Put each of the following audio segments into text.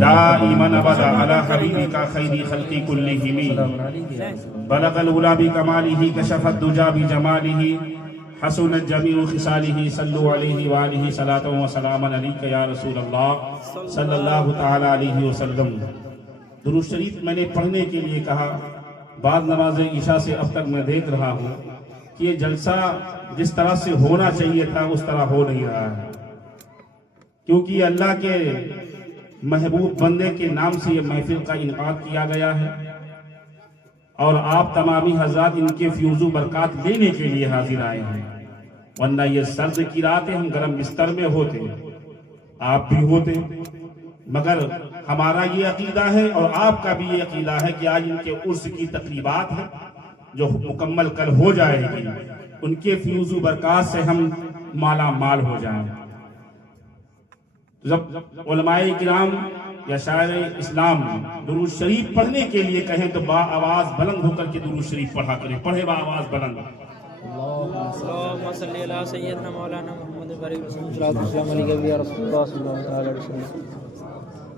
दाइमन अबदा अला हबीबिका खैरी खल्क़ि कुल्लिहिम बलगल उला बि कमालिही कशफत दुजा बि जमालिही हसनत जमीउ खिसालिही सल्लु अलैहि व आलिहि सलातु व सलामन अलैका या रसूल अल्लाह सल्लल्लाहु तआला अलैहि वसल्लम। दुरूद शरीफ मैंने पढ़ने के लिए कहा। बाद नमाज ईशा से अब तक मैं देख रहा हूँ कि ये जलसा जिस तरह से होना चाहिए था उस तरह हो नहीं रहा है, क्योंकि अल्लाह के महबूब बंदे के नाम से ये महफिल का इनकाद किया गया है और आप तमामी हजरात इनके फ्यूजू बरकत लेने के लिए हाजिर आए हैं। वरना ये सर्द की रातें हम गर्म बिस्तर में होते, आप भी होते, मगर हमारा ये अकीदा है और आपका भी ये अकीदा है कि आज इनके उर्स की तकरीबात है जो मुकम्मल कल हो जाएगी, उनके फ्यूजू बरकत से हम माला माल हो जाएं। जब उलमाए किराम या शायर इस्लाम दुरूद शरीफ पढ़ने के लिए कहें तो बा आवाज बुलंद होकर के दुरूद शरीफ पढ़ा करें, पढ़े बा आवाज बुलंद।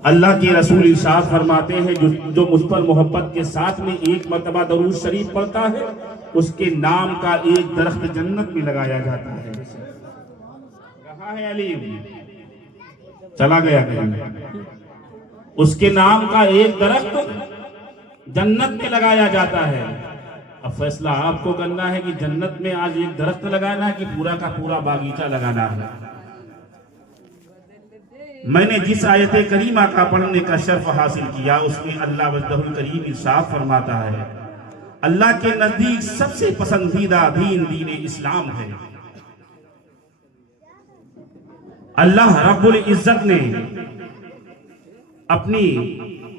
अल्लाह के रसूल इरशाद फरमाते हैं जो मुझ पर मोहब्बत के साथ में एक मर्तबा दरूद शरीफ पढ़ता है उसके नाम का एक दरख्त जन्नत में लगाया जाता है। कहाँ है अली? चला गया कहीं। उसके नाम का एक दरख्त जन्नत में लगाया जाता है। अब फैसला आपको करना है कि जन्नत में आज एक दरख्त लगाना है कि पूरा का पूरा बागीचा लगाना है। मैंने जिस आयत करीमा का पढ़ने का शर्फ हासिल किया उसमें अल्लाह वजहुल करीम इरशाद फरमाता है, अल्लाह के नजदीक सबसे पसंदीदा दीन दीन इस्लाम है। अल्लाह रब्बुल इज्जत ने अपनी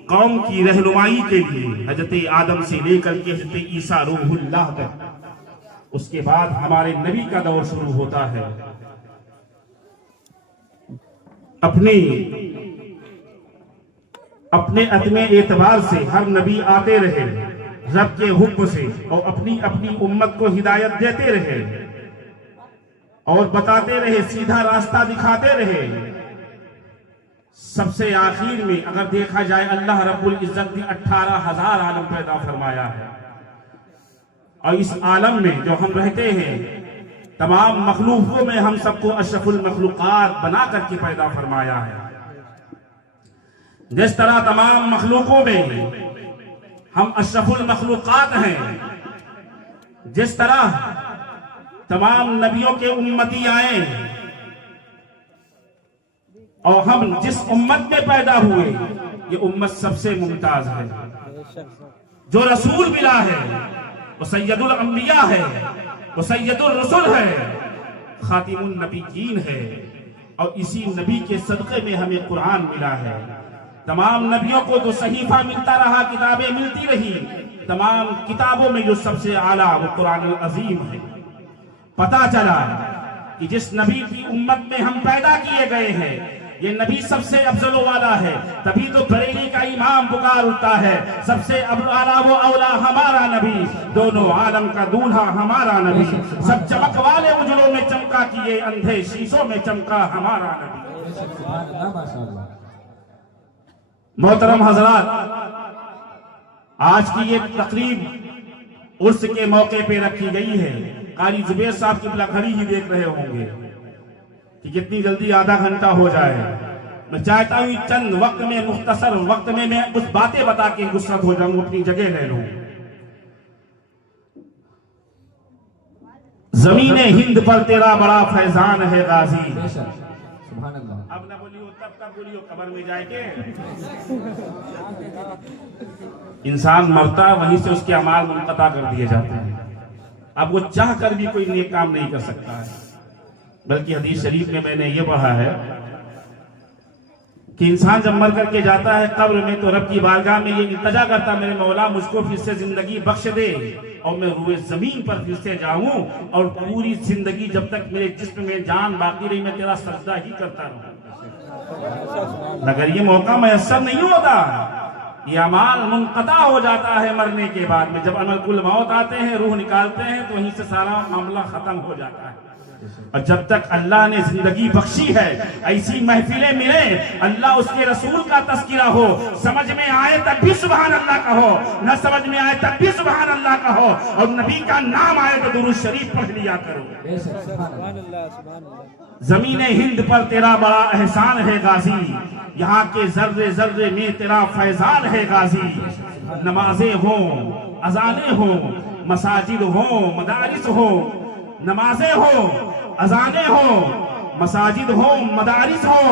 कौम की रहनुमाई के लिए हजरत आदम से लेकर के हजरत ईसा रूहुल्लाह तक, उसके बाद हमारे नबी का दौर शुरू होता है। अपने अदमे एतबार से हर नबी आते रहे रब के हुक्म से और अपनी अपनी उम्मत को हिदायत देते रहे और बताते रहे, सीधा रास्ता दिखाते रहे। सबसे आखिर में अगर देखा जाए अल्लाह रब्बुल इज्जत ने 18,000 आलम पैदा फरमाया है और इस आलम में जो हम रहते हैं तमाम मखलूकों में हम सबको अशरफुल मखलूकात बना करके पैदा फरमाया है। जिस तरह तमाम मखलूकों में हम अशरफुल मखलूकात हैं, जिस तरह तमाम नबियों के उम्मती आए और हम जिस उम्मत में पैदा हुए ये उम्मत सबसे मुमताज है। जो रसूल मिला है वो सैयदुल अंबिया है, वो सैयदुल रसूल है, खातिमुन नबीयीन है और इसी नबी के सदक़े में हमें कुरान मिला है। तमाम नबियों को तो सहीफा मिलता रहा, किताबें मिलती रही, तमाम किताबों में जो सबसे आला वो कुरान अजीम है। पता चला कि जिस नबी की उम्मत में हम पैदा किए गए हैं ये नबी सबसे अफजल वाला है, तभी तो बरेली का इमाम पुकार उठता है सबसे आला वो औला हमारा नबी, दोनों आलम का दूल्हा हमारा नबी, सब चमक वाले उजलों में चमका किए अंधे शीशों में चमका हमारा नबी। मोहतरम हजरात, आज की ये तकरीब उर्स के मौके पे रखी गई है। कारी जुबैर साहब की घड़ी ही देख रहे होंगे कि कितनी जल्दी आधा घंटा हो जाए। मैं चाहता हूं चंद वक्त में, मुख्तसर वक्त में मैं कुछ बातें बता के गुस्सत हो जाऊं, अपनी जगह ले लूं। ज़मीने हिंद पर तेरा बड़ा फैजान है गाजी। अब ना बोलियो तब बोलियो कब्र में जाएंगे। इंसान मरता वहीं से उसके अमाल मुनक़ता कर दिए जाते हैं। अब वो चाह कर भी कोई नेक काम नहीं कर सकता है। बल्कि हदीस शरीफ में मैंने ये पढ़ा है कि इंसान जब मर करके जाता है कब्र में तो रब की बारगाह में ये इल्तिजा करता, मेरे मौला मुझको फिर से जिंदगी बख्श दे और मैं रूए जमीन पर फिर से जाऊं और पूरी जिंदगी जब तक मेरे जिस्म में जान बाकी रही मैं तेरा सजदा ही करता रहूं। मगर ये मौका मैसर नहीं होता, ये अमाल मुनक़ता हो जाता है मरने के बाद में। जब अमल कुल मौत आते हैं, रूह निकालते हैं तो वहीं से सारा मामला खत्म हो जाता है। और जब तक अल्लाह ने जिंदगी बख्शी है ऐसी महफिलें मिले, अल्लाह उसके रसूल का तस्किरा हो, समझ में आए तब भी सुभान अल्लाह कहो, न समझ में आए तब भी सुभान अल्लाह कहो, और नबी का नाम आए तो दुरूद शरीफ पढ़ लिया करो। जमीन हिंद पर तेरा बड़ा एहसान है गाजी, यहाँ के जर्रे जर्रे में तेरा फैजान है गाजी। नमाजें हो, अजानें हो, मसाजिद हो, मदारिस हो, नमाजें हो, अजानें हो, मसाजिद हो, मदारिस हो,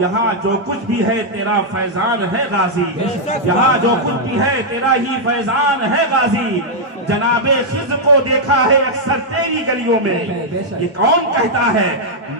यहाँ जो कुछ भी है तेरा फैजान है गाजी, यहाँ जो कुछ भी है तेरा ही फैजान है गाजी। जनाबे खिज़्र को देखा है अक्सर तेरी गलियों में, ये कौन कहता है,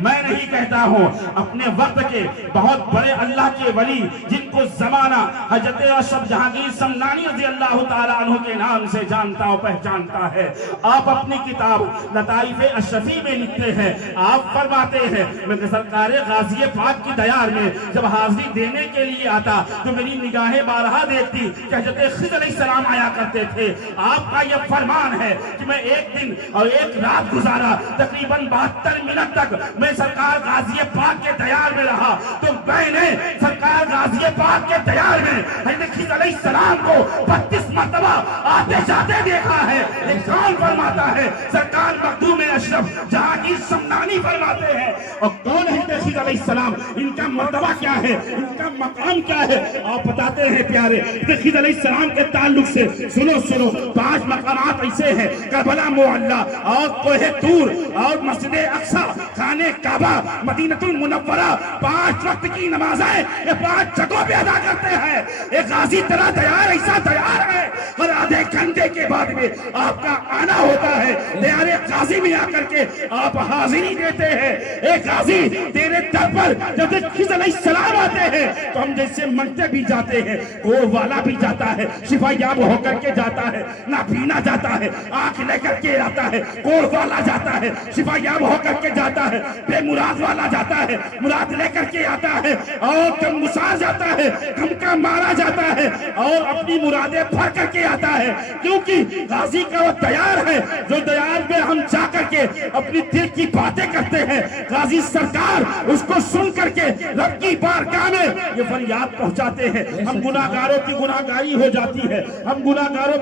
मैं नहीं कहता हूँ, अपने वक्त के बहुत बड़े अल्लाह के वली जिनको जमाना हजरत अशरफ जहांगीर समनानी रज़ी अल्लाह ताला अन्हु के नाम से जानता और पहचानता है। आप अपनी किताब लताइफ अशरफी में लिखते हैं, आप फरमाते हैं, मैं सरकार गाजी पाक की दया में जब हाजिरी देने के लिए आता तो मेरी निगाहें बारहा देखती कि हज़रत खिज़्र अलैहिस्सलाम आया करते थे। आपका यह फरमान है कि मैं एक दिन और एक रात गुजारा, तकरीबन 72 मिनट तक मैं सरकार गाजी पाक के दयार में रहा, तो मैंने सरकार गाजी पाक के दयार में हज़रत खिज़्र अलैहिस्सलाम को 32 मरतबा आते जाते देखा है। ये कौन फरमाता है? सरकार मखदूम अशरफ जहांगीर समनानी फरमाते हैं। और कौन है हज़रत खिज़्र अलैहिस्सलाम, इनका मर्तबा क्या है, इनका मकाम क्या है, आप बताते हैं प्यारे। खिज़्र अलैहिस्सलाम के ताल्लुक से सुनो सुनो, 5 मकामात ऐसे हैं, करबला मोहल्ला और कोहे तूर और मस्जिद अक्सा, खाने काबा, मदीनतुल मुनव्वरा, 5 वक्त की नमाज़ें ये 5 जगहों पे अदा करते हैं। एक गाजी तेरा दयार ऐसा दयार है, हर आधे घंटे के बाद में आपका आना होता है, दयारे गाजी में आकर के आप हाजिरी देते हैं। एक गाजी तेरे दर पर जब खिज़्र अलैहिस्सलाम आते हैं तो हम जैसे मंगते भी जाते हैं, कोर वाला भी जाता है, शिफायाब होकर के जाता है, नाबीना जाता है, आंख लेकर के आता है, कोर वाला जाता है, शिफायाब होकर के जाता है, बेमुराद वाला जाता है, मुराद लेकर के आता है, और कम मुसार जाता है, कम का मारा जाता है, और अपनी मुरादें भर करके आता है। क्योंकि गाजी का वो दयार है जो दयार में हम जा करके अपनी दिल की बातें करते हैं, गाजी सरकार उसको सुन करके रब की बारगाह में ये फरियाद पहुंचाते हैं। हम गुनाहगारों की गुनाहगारी हो जाती है, हम गुनाहगारों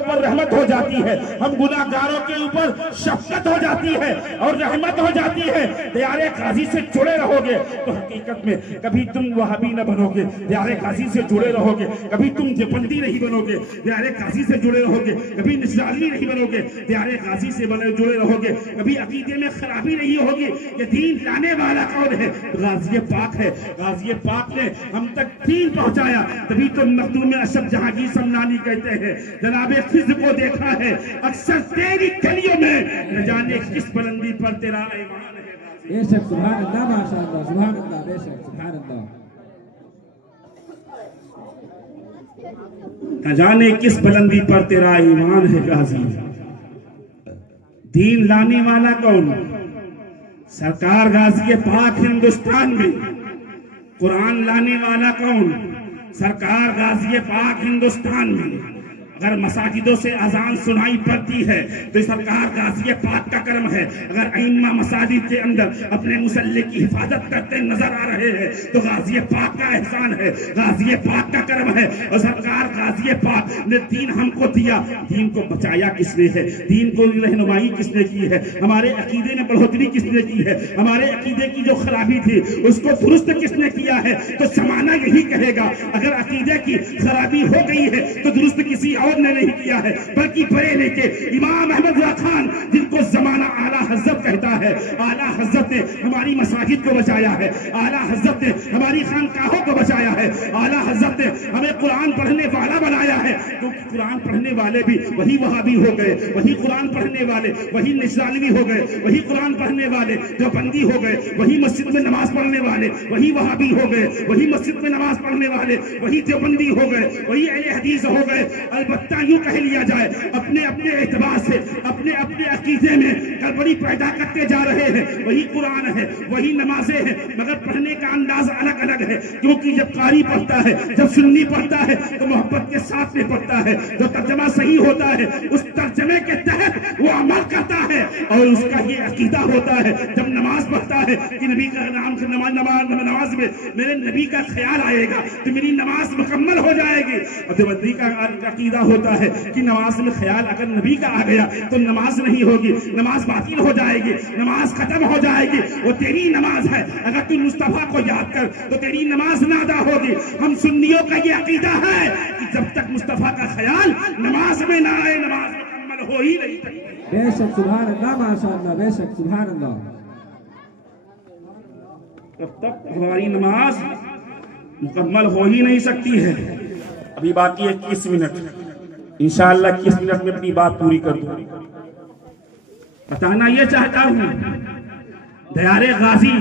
पर रहमत हो जाती है, हम गुनाहगारों के ऊपर शफकत हो जाती है और रहमत हो जाती है। दयारे गाजी से जुड़े रहोगे तो हकीकत में कभी तुम वहाबी न बनोगे, दयारे गाजी से जुड़े रहोगे कभी तुम देवबंदी नहीं बनोगे, दयारे गाजी से जुड़े रहोगे कभी निस्रानी नहीं बनोगे, दयारे गाजी से जुड़े रहोगे कभी अकीदे में खराबी नहीं होगी। ये दीन लाने वाला कौन है? गाजी पाक है। गाजी पाक ने हम तक दीन पहुंचाया, तभी तो मखदूम अशरफ जहांगीर समनानी कहते हैं, जनाबे खिज़्र को देखा है अक्सर तेरी गलियों में, न जाने किस बुलंदी पर तेरा ईमान है। बेशक सुभान अल्लाह, माशाअल्लाह, सुभान अल्लाह, बेशक सुभान अल्लाह। न जाने किस बुलंदी पर तेरा ईमान है गाजी। दीन लाने वाला कौन? सरकार गाजी पाक हिंदुस्तान में। कुरान लाने वाला कौन? सरकार गाजी पाक हिंदुस्तान में। अगर मसाजिदों से अजान सुनाई पड़ती है तो सरकार गाजी पाक का कर्म है। अगर अइम्मा मसाजिद के अंदर अपने मुसल्ले की हिफाजत करते नजर आ रहे हैं तो गाजी पाक का एहसान है, गाजी पाक का कर्म है। और सरकार गाजी पाक ने दीन हमको दिया, दीन को बचाया किसने है? दीन को रहनुमाई किसने की है? हमारे अकीदे में बढ़ोतरी किसने की है? हमारे अकीदे की जो खराबी थी उसको दुरुस्त किसने किया है? तो जमाना यही कहेगा, अगर अकीदे की खराबी हो गई है तो दुरुस्त किसी और ने नहीं किया है, बल्कि बरेली के इमाम अहमद खान, जिनको जमाना आला हजरत कहता है, आला हजरत ने हमारी मसाजिद को बचाया है, आला हजरत ने हमारी खानकाहों को बचाया है, आला हजरत ने हमें कुरान पढ़ने वाला बनाया है। क्योंकि कुरान पढ़ने वाले भी वही वहाबी हो गए, वही कुरान पढ़ने वाले वही निशानवी हो गए, वही कुरान पढ़ने वाले जो बंदी हो गए, वही मस्जिद में नमाज पढ़ने वाले वही वहाबी हो गए, वही मस्जिद में नमाज पढ़ने वाले वही देवबंदी हो गए, वही अहले हदीस हो गए। अलबत्ता यूं कह लिया जाए, अपने अपने एतबार से अपने अपने अकीदे में गड़बड़ी पैदा करते जा रहे हैं। वही कुरान है, वही नमाजें हैं, मगर पढ़ने का अंदाज अलग अलग है। क्योंकि जब कारी पढ़ता है, जब सुन्नी पढ़ता है तो मोहब्बत के साथ में पढ़ता है। जो तर्जमा सही होता है उस तर्जमे के तहत वो अमल करता है और उसका ये अकीदा होता है। जब नमाज पढ़ता है कि नबी का नाम से नमाज में मेरे नबी का ख्याल आएगा तो मेरी नमाज मुकम्मल हो जाएगी। और देवबंदी का अकीदा होता है कि नमाज में ख्याल अगर नबी का आ गया तो नमाज नहीं होगी, नमाज बातिल हो जाएगी, नमाज खत्म हो जाएगी। वो तेरी नमाज है, अगर तू मुस्तफा को याद कर तो तेरी नमाज ना अदा होगी। हम सुन्नियों का ये अकीदा है कि जब तक मुस्तफा का ख्याल नमाज में ना आए नमाज मुकम्मल हो ही नहीं सकती। बेशक सुभान अल्लाह माशाअल्लाह, बेशक सुभान अल्लाह। तब तक हमारी नमाज मुकम्मल हो ही नहीं सकती है। अभी बाकी है 21 मिनट, इंशाअल्लाह 21 मिनट में अपनी बात पूरी कर दूं। बताना ये चाहता हूं, दयारे गाजी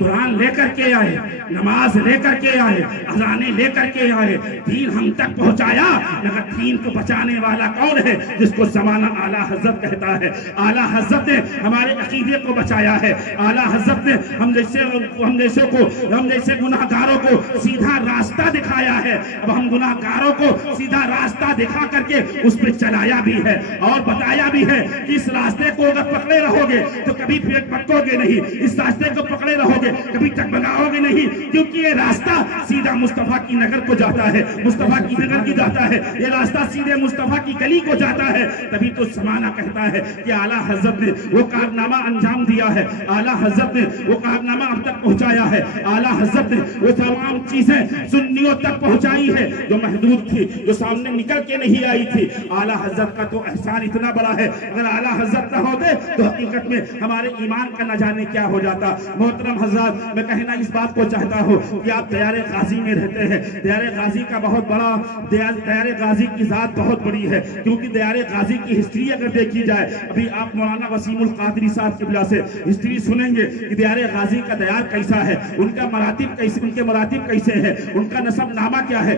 कुरान लेकर के आए, नमाज लेकर के आए, अज़ाने लेकर के आए, दीन हम तक पहुंचाया। मगर दीन को बचाने वाला कौन है? जिसको ज़माना आला हज़रत कहता है। आला हज़रत ने हमारे अकीदे को बचाया है। आला हज़रत ने हम जैसे गुनाहगारों को सीधा रास्ता दिखाया है। अब हम गुनाहगारों को सीधा रास्ता दिखा करके उस पर चलाया भी है और बताया भी है कि इस रास्ते को अगर पकड़े रहोगे तो कभी पेट पटकोगे नहीं, इस रास्ते को पकड़े रहोगे कभी टकबगाओगे नहीं, क्योंकि ये रास्ता सीधा मुस्तफा की नगर को जाता है, मुस्तफा की नगर की जाता है। ये रास्ता सीधे मुस्तफा की गली को जाता है। तभी तो ज़माना कहता है कि आला हज़रत ने वो कारनामा अंजाम दिया है, आला हज़रत ने वो कारनामा अब तक पहुंचाया है, आला हज़रत ने वो तमाम चीजें सुन्नियों तक पहुंचाई है जो महदूद थी, जो सामने निकल के नहीं आई थी। आला हज़रत का तो एहसान इतना बड़ा है, अगर आला हज़रत न होते तो हकीकत में हमारे ईमान का न जाने क्या हो जाता। मोहतरम हज़रात, मैं कहना इस बात को चाहता हूँ कि आप दयारे गाजी में रहते हैं। दयारे गाजी का बहुत बड़ा दयारे गाजी की जात बहुत बड़ी है, क्योंकि दयारे गाजी की हिस्ट्री अगर देखी जाए, अभी आप मौलाना वसीमुल कादरी साहब की वजह से हिस्ट्री सुनेंगे कि दयारे गाजी का दयार कैसा है, उनका मरातिब कैसे, उनके मरातिब कैसे है, उनका नसब नामा क्या है,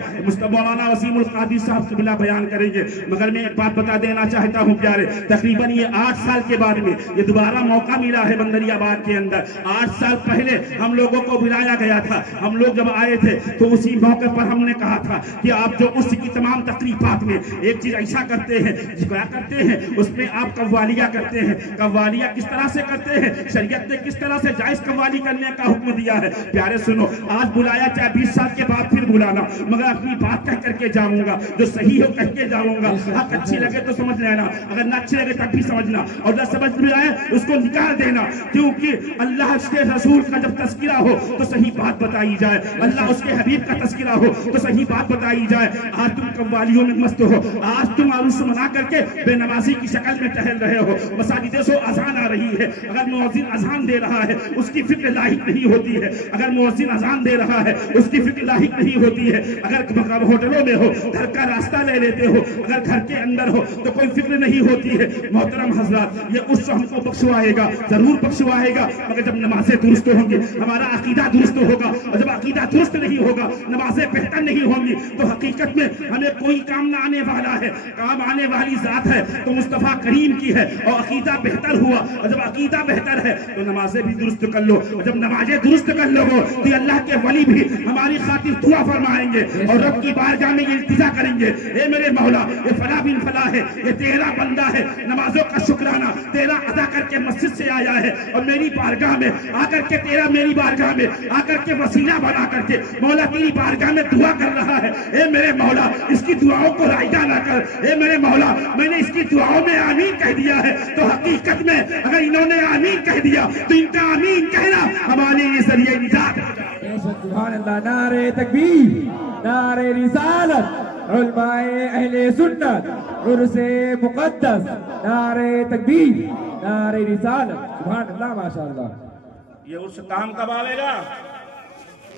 मौलाना वसीमुल कादरी साहब की बिला बयान करेंगे। मगर मैं एक बात बता देना चाहता हूँ प्यारे, तकरीबन ये 8 साल के बाद में ये दोबारा मौका मिला है बंदरियाबाद के अंदर। 8 साल पहले हम लोगों को बुलाया गया था, हम लोग जब आए थे तो उसी मौके पर हमने कहा था कि आप जो उसकी तमाम तकरीबात में एक चीज ऐसा करते हैं, क्या करते हैं, उसमें आप कव्वालिया करते हैं। कव्वालिया किस तरह से करते हैं, शरीयत ने किस तरह से जायज कव्वाली करने का हुक्म दिया है। प्यारे सुनो, आज बुलाया चाहे 20 साल के बाद फिर बुलाना, मगर अपनी बात कह करके जाऊंगा, जो सही हो कह के जाऊंगा। हक अच्छी लगे तो समझ लेना, अगर ना अच्छी लगे तब भी समझना, और न समझ में आए उसको निकाल देना। क्योंकि अल्लाह के रसूल का जब तस्किरा हो तो सही बात बताई जाए, अल्लाह उसके हबीब का तस्किरा हो तो सही बात बताई जाए। आज तुम कव्वालियों में मस्त हो, आज तुम आरुस मना करके बेनमाजी की शक्ल में टहल रहे हो। मसाजिदों से अजान आ रही है, अगर मुअज्जिन अजान दे रहा है उसकी फिक्र लाहिक नहीं होती है, अगर मुअज्जिन अजान दे रहा है उसकी फिक्र लाहिक नहीं होती है। अगर होटलों में हो, घर का रास्ता ले लेते हो, अगर घर के अंदर हो तो कोई फिक्र नहीं होती है। मोहतरम हजरात, ये उस हमको बख्शवाएगा, जरूर बख्शवाएगा, मगर जब नमाजें दुरुस्त होंगी, हमारा अकीदा दुरुस्त होगा, और जब अकीदा दुरुस्त नहीं होगा, नमाजें बेहतर नहीं होंगी, तो हकीकत में हमें कोई काम ना आने वाला है। काम आने वाली जात है तो मुस्तफा करीम की है, और अकीदा बेहतर हुआ, और जब अकीदा बेहतर है तो नमाजें भी दुरुस्त कर लो, और जब नमाजें दुरुस्त कर लो तो अल्लाह के वली भी हमारी खातिर दुआ फरमाएंगे और रब की बारगाह में ये इल्तिजा करेंगे, ए मेरे मौला, ये फला बिन फला है, ये तेरा बंदा है, नमाजों का शुक्राना तेरा अदा करके मस्जिद से आया है, और मेरी बारगाह में आकर के तेरा मेरी बारगाह में आकर के वसीला बना करके मौला तेरी बारगाह में दुआ कर रहा है। ए मेरे मौला, इसकी दुआओं को रायगा ना कर। ए मेरे मौला, मैंने इसकी दुआओं में आमीन कह दिया है, तो हकीकत में अगर इन्होंने आमीन कह दिया तो इनका आमीन कहना हमारे लिए जरिए निजात हो जाए। सुभान अल्लाह, नारे तकबीर, नारे रिसालत, उलमाए अहले सुन्नत, उर्से मुक़द्दस, नारे तकबीर, नारे रिसालत, सुभान अल्लाह माशाअल्लाह। ये उस काम कब आवेगा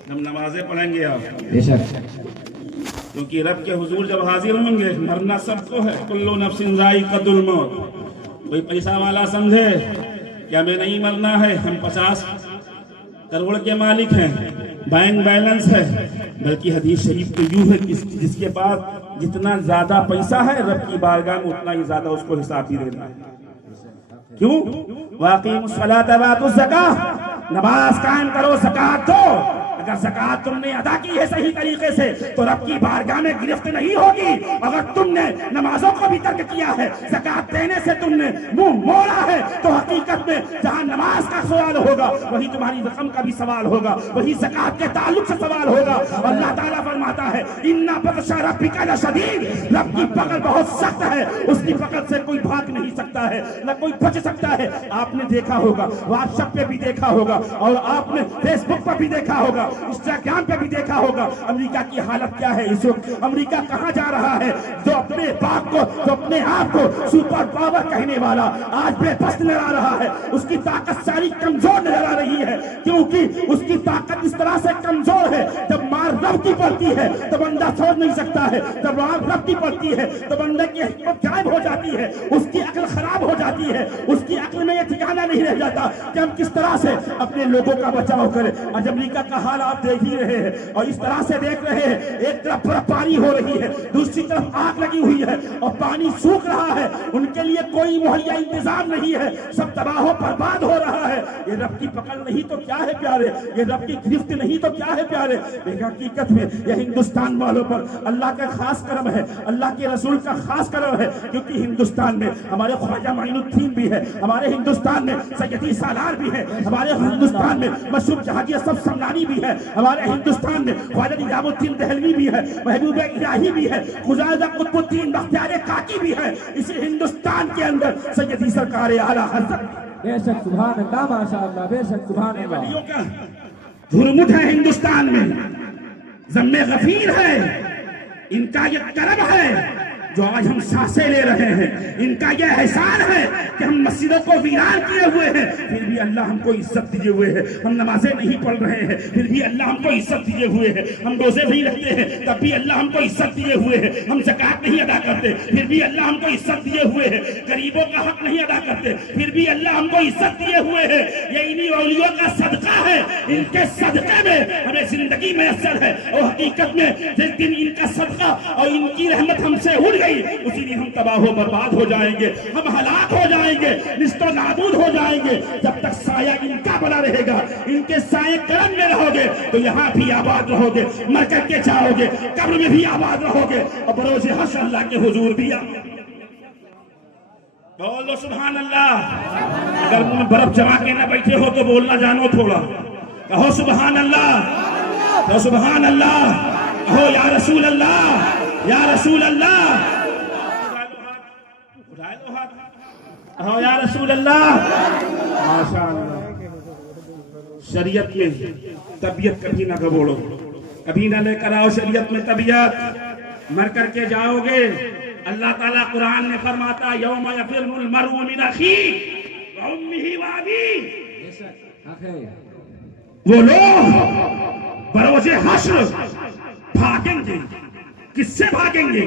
जब नमाजें पढ़ेंगे आप, बेशक, क्योंकि रब के हुजूर जब हाजिर होंगे, मरना सबको है, कुल्लु नफ्सिन ज़ाइक़तुल मौत। कोई पैसा वाला समझे कि हमें नहीं मरना है, हम 50 करोड़ के मालिक हैं, बैंक बैलेंस है, बल्कि हदीस शरीफ तो यूं है कि जिसके पास जितना ज्यादा पैसा है रब की बारगाह में उतना ही ज्यादा उसको हिसाब भी देना है। क्यों? वाक़ीमुस्सलात व आतुज़्ज़कात, नमाज कायम करो, ज़कात दो। अगर ज़कात तुमने अदा की है सही तरीके से तो रब की बारगाह में गिरफ्त नहीं होगी। अगर तुमने नमाजों को भी तर्क किया है, ज़कात देने से तुमने मुंह मोड़ा है, तो हकीकत में जहां नमाज का सवाल होगा वही तुम्हारी रकम का भी सवाल होगा, वही ज़कात के ताल्लुक से सवाल होगा। अल्लाह ताला फरमाता है इन्ना बत्शा रब्बिका लशदीद, रब की पकड़ बहुत सख्त है, उसकी पकड़ से कोई भाग नहीं सकता है, न कोई बच सकता है। आपने देखा होगा, व्हाट्सएप पे भी देखा होगा, और आपने फेसबुक पर भी देखा होगा, इंस्टाग्राम पे भी देखा होगा, अमेरिका की हालत क्या है इस वक्त। अमेरिका कहां जा रहा है? जो अपने बाप को, जो अपने आप को सुपर पावर कहने वाला आज बेबस नजर आ रहा है, उसकी ताकत सारी कमजोर नजर आ रही है, क्योंकि उसकी ताकत इस तरह से कमजोर है। जब मार रब की पड़ती है तो बंदा छोड़ नहीं सकता है, जब मार रब की पड़ती है तो बंदे की हिम्मत गायब हो जाती है, उसकी अक्ल खराब हो जाती है, उसकी अक्ल में यह ठिकाना नहीं रह जाता कि हम किस तरह से अपने लोगों का बचाव करें। आज अमेरिका का हाल आप देख ही रहे हैं, और इस तरह से देख रहे हैं, एक तरफ बर्फबारी हो रही है, दूसरी तरफ आग लगी हुई है, और पानी सूख रहा है, उनके लिए कोई मुहैया इंतजाम नहीं है, सब तबाह बर्बाद हो रहा है। ये रब की पकड़ नहीं तो क्या है प्यारे, ये रब की गिरफ्त नहीं तो क्या है प्यारे। हकीकत में यह हिंदुस्तान वालों पर अल्लाह का खास करम है, अल्लाह के रसूल का खास करम है, क्योंकि हिंदुस्तान में हमारे ख्वाजा माइनुद्दीन भी है, हमारे हिंदुस्तान में सैयदी सालार भी है, हमारे हिंदुस्तान में मशहूर जहांगीर सब समनानी भी है, हमारे हिंदुस्तान में ख्वाजा निजामुद्दीन दहलवी भी है, महबूब इलाही भी है, खुजादा कुतुबुद्दीन बख्तियार काकी भी है। इसी हिंदुस्तान के अंदर सैयदी सरकार आला हज़रत बेशक सुभान अल्लाह माशाअल्लाह, बेशक सुभान अल्लाह। वलियों का झुरमुट है हिंदुस्तान में, ज़म्मे गफीर है, इनका ये करम है जो आज हम सांसें ले रहे हैं, इनका यह एहसान है कि हम मस्जिदों को वीरान किए हुए हैं, फिर भी अल्लाह हमको इज्जत दिए हुए है। हम नमाजें नहीं पढ़ रहे हैं, फिर भी अल्लाह हमको इज्जत दिए हुए है। हम रोजे नहीं रखते हैं, तब भी अल्लाह हमको इज्जत दिए हुए है। हम ज़कात नहीं अदा करते, फिर भी अल्लाह हमको इज्जत दिए हुए है। गरीबों का हक नहीं अदा करते, फिर भी अल्लाह हमको इज्जत दिए हुए है। ये इन्हीं औलियों का सदका है, इनके सदके में हमें जिंदगी मैसर है, और हकीकत में जिस दिन इनका सदका और इनकी रहमत हमसे उड़ उसी दिन हम तबाह बर्बाद हो जाएंगे, हम हलाक हो जाएंगे, निस्तो नाबूद हो जाएंगे। जब तक साया इनका बना रहेगा, इनके साए करम में रहोगे तो यहाँ भी आबाद रहोगे, मर करके जाओगे, कब्र में भी आबाद रहोगे, और बरोज़े हश्र अल्लाह के हुजूर भी बोलो सुभान अल्लाह। अगर मुंह में बर्फ जमा के ना बैठे हो तो बोलना जानो थोड़ा, कहो सुभान अल्लाह, तो सुभान अल्लाह, कहो या रसूल अल्लाह, या रसूल अल्लाह, कहो या रसूल अल्लाह। माशाअल्लाह। शरीयत में तबीयत कभी ना गबोड़ो, कभी ना लेकर आओ शरीयत में तबीयत, मर करके जाओगे। अल्लाह ताला कुरान में फरमाता यौम यफिरुल मरउ मिन अखीही व उम्मिही व अबीही, वो लोग बरोज़े हश्र भागेंगे। किससे भागेंगे?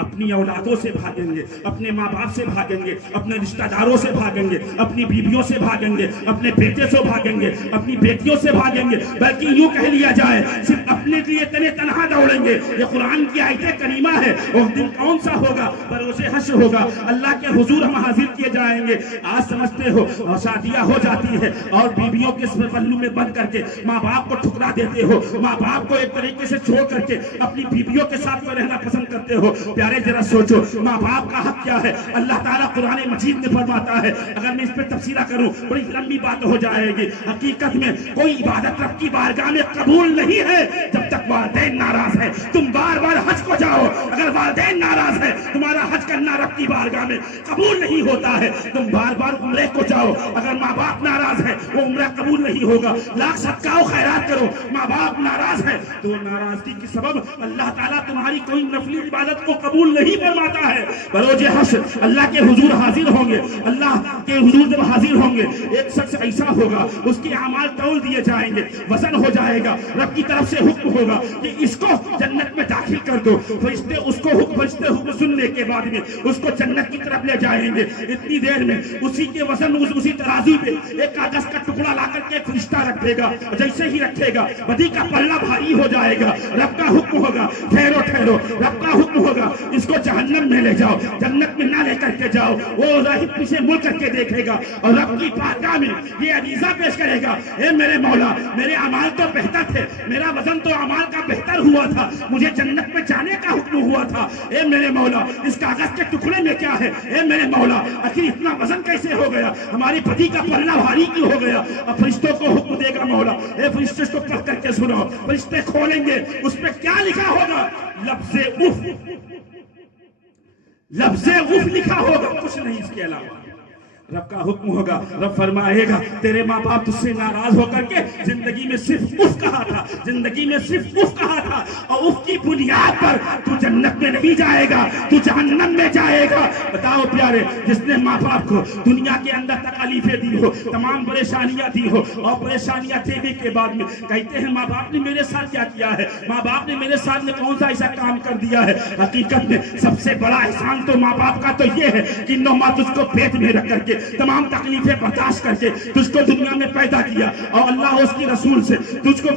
अपनी औलादों से भागेंगे, अपने माँ बाप से भागेंगे, अपने रिश्तेदारों से भागेंगे, अपनी बीवियों से भागेंगे, अपने बेटे से भागेंगे, अपनी बेटियों से भागेंगे, बल्कि यूं कह लिया जाए सिर्फ अपने लिए तने तनहा दौड़ेंगे। ये कुरान की आयत करीमा है। और दिन कौन सा होगा? बरोज़े हश्र होगा, अल्लाह के हुजूर हम हाजिर किए जाएंगे। आज समझते हो और शादियां हो जाती है और बीवियों के पल्लू में बंद करके माँ बाप को ठुकरा देते हो, माँ बाप को एक तरीके से छोड़ करके अपनी बीवियों के साथ में रहना पसंद करते हो। प्यारे जरा सोचो, माँ बाप का हक क्या है? अल्लाह ताला कुरान मजीद में फरमाता है, अगर मैं इस पे तफसीरा करूं बड़ी लंबी बात हो जाएगी। हकीकत में कोई इबादत रब की बारगाह में कबूल नहीं है जब तक वालिदैन नाराज है। तुम बार बार हज को जाओ, अगर वालिदैन नाराज है तुम्हारा हज करना रब की बारगाह में कबूल नहीं होता है। तुम बार बार उम्रे को जाओ, अगर माँ बाप नाराज है वो उम्रा कबूल नहीं होगा। लाख सदका और खैरात करो, माँ बाप नाराज है तो नाराजगी के सबब अल्लाह ताला तुम्हारी कोई नफली इबादत को कबूल नहीं फरमाता है। बरोज़े हश्र अल्लाह के हुजूर हाजिर होंगे, अल्लाह के हुजूर जब हाजिर होंगे एक शख्स ऐसा होगा उसके अमाल तौल दिए जाएंगे, वजन हो जाएगा, रब की तरफ से हुक्म होगा कि इसको जन्नत में दाखिल कर दो। फरिश्ते उसको फरिश्ते हुक्म सुनने के बाद में उसको उसको जन्नत की तरफ ले जाएंगे। इतनी देर में उसी के वजन उसी तराजू पे एक कागज का टुकड़ा ला करके एक फरिश्ता रख देगा। जैसे ही रखेगा बदी का पल्ला भारी हो जाएगा। रब का हुक्म होगा, ठहरो ठहरो, रब का हुक्म होगा, इसको जहन्नम में ले जाओ, जन्नत में ना लेकर के जाओ। वो राहिब पीछे मुड़ करके देखेगा और रब की बारगाह में ये अरीजा पेश करेगा, ए मेरे मौला, मेरे अमाल तो बेहतर थे, मेरा वजन तो अमाल का बेहतर हुआ था, मुझे जन्नत में जाने का हुक्म हुआ था। ए मेरे मौला, इस कागज के टुकड़े में क्या है? ए मेरे मौला, आखिर इतना वजन कैसे हो गया? हमारी पति का पल्ला भारी क्यों हो गया? अब फरिश्तों को हुक्म देगा मौला, ए फरिश्ते को पढ़ करके सुनो। फरिश्ते खोलेंगे, उस पे क्या लिखा होगा? लफ्ज़े उफ, लफ्ज़े उफ लिखा होगा, कुछ नहीं इसके अलावा। रब का हुक्म होगा, रब फरमाएगा तेरे माँ बाप तुझसे नाराज होकर के जिंदगी में सिर्फ उफ कहा था, जिंदगी में सिर्फ उफ कहा था, और उफ की बुनियाद पर तू जन्नत में नहीं जाएगा, तू जहन्नम में जाएगा। बताओ प्यारे, जिसने माँ बाप को दुनिया के अंदर तकलीफें दी हो, तमाम परेशानियां दी हो, और परेशानियां देने के बाद में कहते हैं माँ बाप ने मेरे साथ क्या किया है, माँ बाप ने मेरे साथ में कौन सा ऐसा काम कर दिया है। हकीकत में सबसे बड़ा एहसान तो माँ बाप का तो ये है कि नौ माँ तुझको पेट में रख करके तमाम तकलीफें बर्दाश्त करके तुझको दुनिया में पैदा किया, और अल्लाह उसकी रसूल से तुझको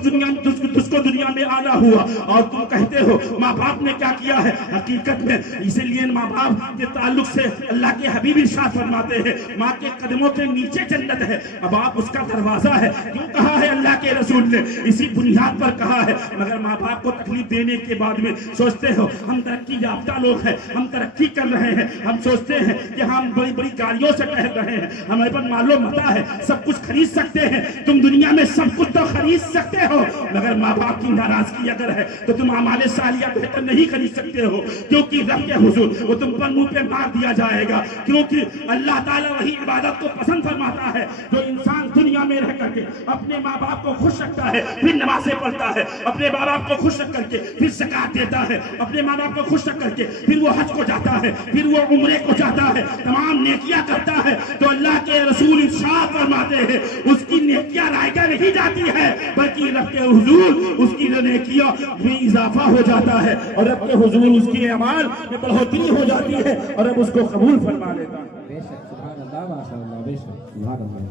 दुनिया में आना हुआ, और तुम कहते हो माँ बाप ने क्या किया है। हकीकत में इसीलिए माँ बाप के ताल्लुक से अल्लाह के हबीब इरशाद फरमाते हैं, माँ के कदमों के नीचे जन्नत है, अब आप उसका दरवाजा है। क्यों कहा है अल्लाह के रसूल ने? इसी बुनियाद पर कहा है। मगर माँ बाप को तकलीफ देने के बाद में सोचते हो हम तरक्की याफ्ता लोग हैं, हम तरक्की कर रहे हैं, हम सोचते हैं कि हम बड़ी बड़ी गाड़ियों से टहल रहे हैं, हमारे पास मालो मता है, सब कुछ खरीद सकते हैं। तुम दुनिया में सब कुछ तो खरीद सकते हो, मगर माँ बाप की नाराजगी अगर है तो तुम हमारे सालिया बेहतर नहीं खरीद सकते हो, क्योंकि रब के हुजूर वो तुम पर मुंह पे मार दिया जाएगा। क्योंकि अल्लाह ताला वही इबादत को पसंद फरमाता है जो इंसान दुनिया में रह करके अपने माँ बाप को खुश रखता है, फिर नमाज़ें पढ़ता है, अपने माँ बाप को खुश रख करके फिर ज़कात देता है, अपने माँ बाप को खुश रख करके फिर वो हज को जाता है, फिर वो उम्रे को जाता है, तमाम नेकियां करता है। तो अल्लाह के रसूल इरशाद फरमाते हैं उसकी नेकियां रायगा नहीं जाती है, बल्कि रब के हुजूर उसकी नेकियां में इजाफा हो जाता है, और रब के हुजूर उसकी अमाल में बढ़ोतरी हो जाती है, और अब उसको कबूल फरमा लेता है। बेशक सुभान अल्लाह, माशाअल्लाह, बेशक सुभान अल्लाह।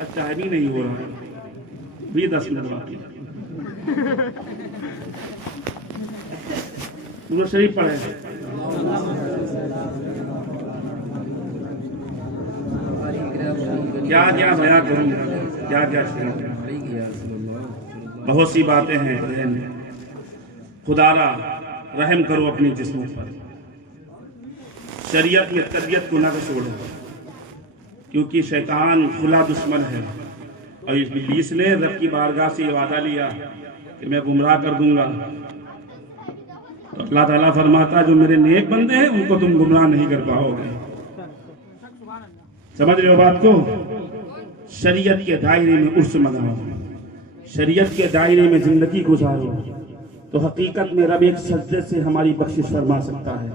अच्छा है नहीं हो रहा है, भी 10 मिनट बाकी पूरा शरीफ पढ़े। क्या क्या बयां करूं, क्या क्या शुरू, बहुत सी बातें हैं। खुदारा रहम करो अपने जिस्मों पर, शरीयत में तबीयत को न छोड़ो, क्योंकि शैतान खुला दुश्मन है, और इब्लीस ने रब की बारगाह से वादा लिया कि मैं गुमराह कर दूंगा। तो अल्लाह ताला फरमाता जो मेरे नेक बंदे हैं उनको तुम गुमराह नहीं कर पाओगे। समझ रहे हो बात को? शरीयत के दायरे में उर्स मनाओ, शरीयत के दायरे में जिंदगी गुजारो, तो हकीकत में रब एक सजदे से हमारी बख्शिश फरमा सकता है।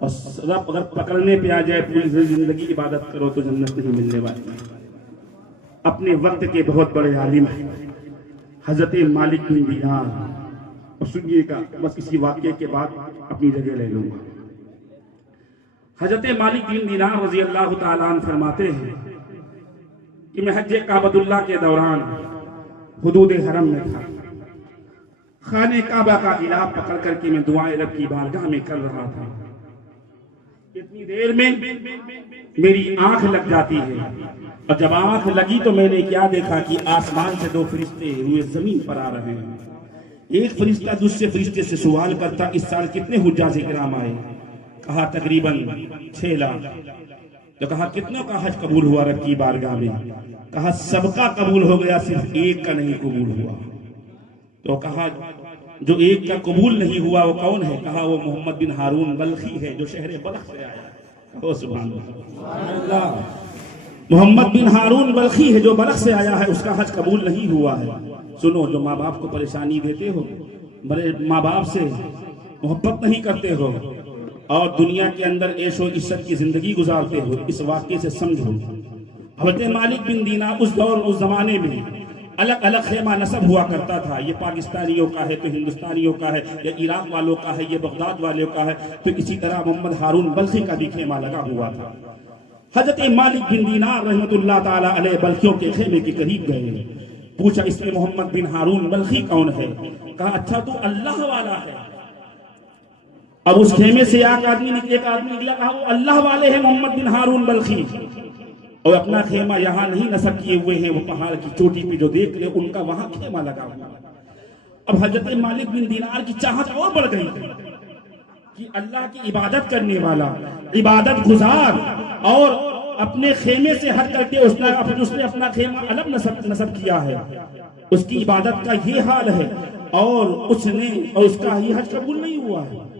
और रब अगर पकड़ने पे आ जाए पूरी जिंदगी इबादत करो तो जन्नत नहीं मिलने वाली। अपने वक्त के बहुत बड़े आलिम हजरत मालिक बिन दीनार, और सुनिएगा बस इसी वाक्य के बाद अपनी जगह ले लूंगा। हजरत मालिक बिन दीनार रज़ी अल्लाह ताला अन्हु फरमाते हैं कि मैं हज काबतुल्लाह के दौरान हुदूद हरम में था, खाने काबा का गिलाफ पकड़ करके मैं दुआएं रब की बारगाह में कर रहा था। इतनी देर में मेरी आंख लग जाती है, और जब आंख लगी तो मैंने क्या देखा कि आसमान से 2 फरिश्ते हुए जमीन पर आ रहे हैं। एक फरिश्ता दूसरे फरिश्ते से सवाल करता इस साल कितने हुज्जाज किराम आए? कहा तकरीबन 6 लाख। तो कहा कितनों का हज कबूल हुआ रब की बारगाह में? कहा सबका कबूल हो गया, सिर्फ एक का नहीं कबूल हुआ। तो कहा जो एक का कबूल नहीं हुआ वो कौन है? कहा वो मोहम्मद बिन हारून बल्खी है जो शहर बल्ख से आया। ओ सुभान अल्लाह, मोहम्मद बिन हारून बल्खी है जो बल्ख से आया है, उसका हज कबूल नहीं हुआ है। सुनो, जो माँ बाप को परेशानी देते हो, बड़े माँ बाप से मोहब्बत नहीं करते हो, और दुनिया के अंदर ऐशो इज्जत की जिंदगी गुजारते हो, इस वाक्य से समझो हज़रत मालिक बिन दीनार उस दौर उस जमाने में अलग अलग खेमा नस्ब हुआ करता था। ये पाकिस्तानियों का है तो हिंदुस्तानियों का है, या इराक वालों का है, ये बगदाद वालों का है, तो इसी तरह मोहम्मद हारून बल्खी का भी खेमा लगा हुआ था। हजरत मालिक बिन दीनार रहमतुल्लाह ताला अलैह बल्खियों के खेमे के करीब गए। पूछा इसमें मोहम्मद बिन हारून बल्खी कौन है? कहा अच्छा तू अल्लाह वाला है। अब उस खेमे से एक आदमी निकला, कहा वो अल्लाह वाले हैं मोहम्मद बिन हारून बल्खी, और अपना खेमा यहाँ नहीं नस्ब किए हुए हैं, वो पहाड़ की चोटी पे जो देख रहे उनका वहां खेमा लगा हुआ। अब हजरत मालिक बिन दीनार की चाहत और बढ़ गई कि अल्लाह की इबादत करने वाला, इबादत गुजार, और अपने खेमे से हट करके उसने अपना खेमा अलग नस्ब किया है, उसकी इबादत का ये हाल है, और उसका ये हज कबूल नहीं हुआ है।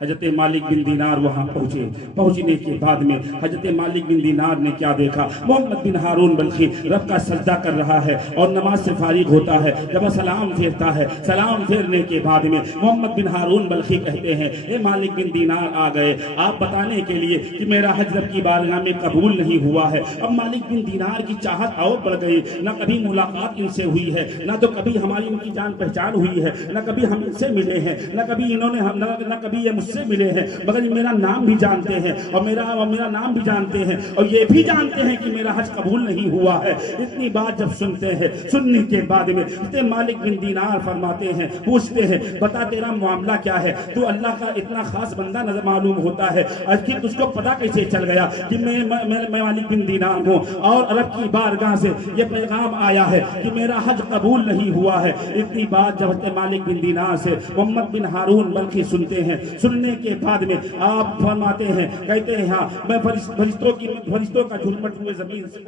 हजरत मालिक बिन दीनार वहां पहुंचने के बाद में हजरत मालिक बिन दीनार ने क्या देखा? मोहम्मद बिन हारून बल्खी रब का सजदा कर रहा है और नमाज से फारिग होता है। जब सलाम फेरता है, सलाम फेरने के बाद में मोहम्मद बिन हारून बल्खी कहते हैं, ए मालिक बिन दीनार आ गए आप बताने के लिए कि मेरा हज रब की बारगाह में कबूल नहीं हुआ है। अब मालिक बिन दीनार की चाहत और बढ़ गई, न कभी मुलाकात इनसे हुई है, न तो कभी हमारी इनकी जान पहचान हुई है, न कभी हम इनसे मिले हैं, न कभी इन्होंने न कभी ये से मिले हैं, मगर ये मेरा नाम भी जानते हैं और मेरा नाम भी जानते हैं, और ये भी जानते हैं कि मेरा हज कबूल नहीं हुआ है। इतनी बात जब सुनते हैं, सुनने के बाद में मालिक बिन दीनार फरमाते हैं, पूछते हैं बता तेरा मामला क्या है? तू अल्लाह का इतना खास बंदा नजर मालूम होता है, आखिर तुझको पता कैसे चल गया कि मैं मालिक बिन दीनार हूँ और अरब की बारगाह से ये पैगाम आया है कि मेरा हज कबूल नहीं हुआ है। इतनी बात जब मालिक बिन दीनार से मोहम्मद बिन हारून बल्खी सुनते हैं, सुनने के बाद में आप फरमाते हैं, कहते हैं हाँ मैं फरिश्तों का झुरमुट हुए जमीन से,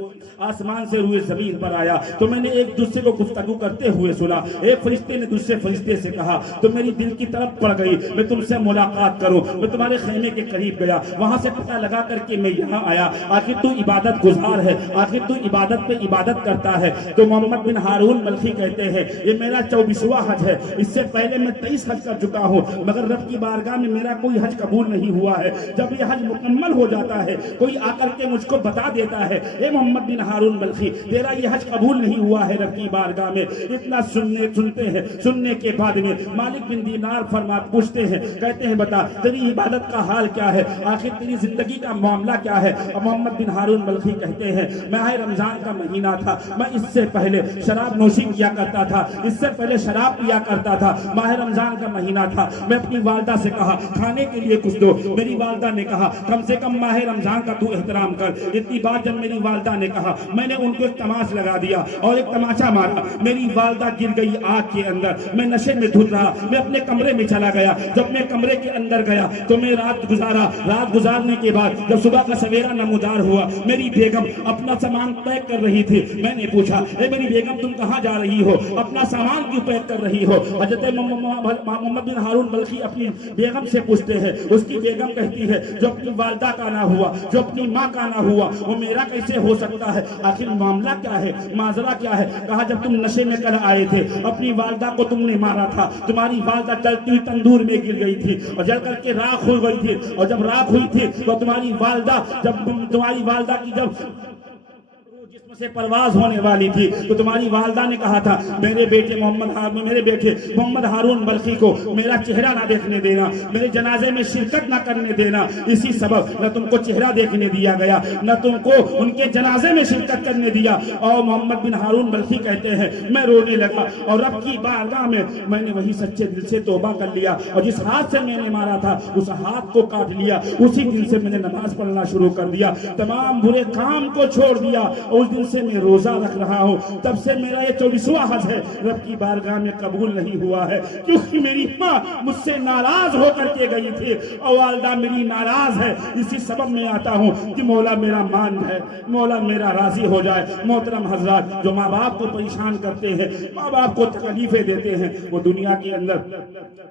आसमान से हुए जमीन पर आया तो मैंने एक दूसरे को गुफ्तगू करते हुए सुना। एक फरिश्ते ने दूसरे फरिश्ते से कहा तो मेरी दिल की तरफ पड़ गई, मैं तुमसे मुलाकात करूं। मैं तुम्हारे खेमे के करीब गया, वहां से पता लगा करके मैं यहाँ आया, आखिर तू इबादत गुजार है, आखिर तू इबादत पे इबादत करता है। तो मोहम्मद बिन हारून बल्खी कहते हैं ये मेरा 24वां हज है, इससे पहले मैं 23 हज कर चुका हूँ, मगर रब की बारगाह में मेरा कोई हज कबूल नहीं हुआ है। जब ये हज मुकम्मल हो जाता है, कोई आकर के मुझको बता देता है ए मोहम्मद बिन हारून बल्खी तेरा ये हज कबूल नहीं हुआ है रब की बारगाह में। इतना सुनते हैं, सुनने के बाद में मालिक बिन दीनार पूछते हैं, कहते हैं बता तेरी इबादत का हाल क्या है, आखिर तेरी जिंदगी का मामला क्या है? और मोहम्मद बिन हारून बल्खी कहते हैं माह रमजान का महीना था, मैं इससे पहले शराब नोशी किया करता था, इससे पहले शराब पिया करता था। माह रमजान का महीना था, मैं अपनी वालदा से कहा खाने के लिए कुछ दो, मेरी वालदा ने कहा कम से कम माह रमजान का तू एहतराम कर। इतनी बात जब मेरी वालदा ने कहा, मैंने उनको एक तमाच लगा दिया और एक तमाचा मारा, मेरी वालदा गिर गई आग के अंदर। मैं नशे में धुत रहा, मैं अपने कमरे में चला गया। जब मैं कमरे के अंदर गया तो मैं रात गुजारा। रात गुजारने के बाद जब सुबह का सवेरा नमूदार हुआ, मेरी बेगम अपना सामान पैक कर रही थी। मैंने पूछा ए मेरी बेगम तुम कहाँ जा रही हो, अपना सामान क्यों पैक कर रही हो? हजरत मोहम्मद बिन हारून बल्खी अपनी बेगम से पूछते हैं, उसकी बेगम कहती है जो अपनी वालदा का ना हुआ, जो अपनी माँ का ना हुआ, वो मेरा कैसे हो सकता है? आखिर मामला क्या है, माजरा क्या है? कहा जब तुम नशे में कर आए थे, अपनी वालदा को तुमने मारा था, तुम्हारी वालदा जलती हुई तंदूर में गिर गई थी और जल करके राख हो गई थी, और जब राख हुई थी तो तुम्हारी वालदा की जब से परवाज होने वाली थी तो तुम्हारी वालदा ने कहा था मेरे बेटे मोहम्मद हारून बल्खी को मेरा चेहरा ना देखने देना, मेरे जनाजे में शिरकत ना करने देना। इसी सबब न तुमको चेहरा देखने दिया गया, न तुमको उनके जनाजे में शिरकत करने दिया। और मोहम्मद बिन हारून बल्खी कहते हैं मैं रोने लगा और रब की बारगाह में मैंने वही सच्चे दिल से तौबा कर लिया, और जिस हाथ से मैंने मारा था उस हाथ को काट लिया। उसी दिन से मैंने नमाज पढ़ना शुरू कर दिया, तमाम बुरे काम को छोड़ दिया। उस दिन से मैं रोजा रख रहा हूँ, तब से मेरा ये 24वां हज है, रब की बारगाह में कबूल नहीं हुआ है, क्योंकि मेरी माँ मुझसे नाराज होकर के गई थी और वालदा मेरी नाराज है। इसी सबब में आता हूँ कि मौला मेरा मान है, मौला मेरा राजी हो जाए। मोहतरम हजरात, जो माँ बाप को परेशान करते हैं, माँ बाप को तकलीफें देते हैं, वो दुनिया के अंदर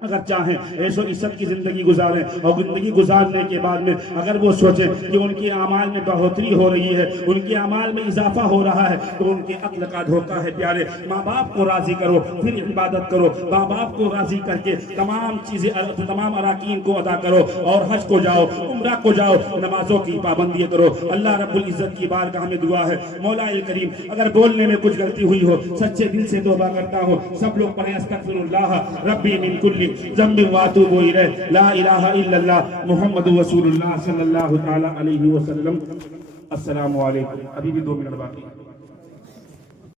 अगर चाहें ऐसो इज्जत की जिंदगी गुजारें, और जिंदगी गुजारने के बाद में अगर वो सोचें कि उनके अमाल में बढ़ोतरी हो रही है, उनके अमाल में इजाफा हो रहा है तो उनके अक्ल का धोखा है प्यारे। माँ बाप को राजी करो फिर इबादत करो, माँ बाप को राजी करके तमाम चीजें तमाम अराकीन को अदा करो और हज को जाओ, उम्रा को जाओ, नमाजों की पाबंदी करो। अल्लाह रब्बुल इज्जत की बारगाह में दुआ है, मौला करीम अगर बोलने में कुछ गलती हुई हो सच्चे दिल से तौबा करता हो। सब लोग पढ़े अस्तगफिरुल्लाह रब्बी मिन कुल्ली ज़ंबिन व अतूबु इलैह, ला इलाहा इल्लल्लाह मुहम्मदुर रसूलुल्लाह सल्लल्लाहु तआला अलैहि वसल्लम। अस्सलामु अलैकुम। अभी भी 2 मिनट बाकी है।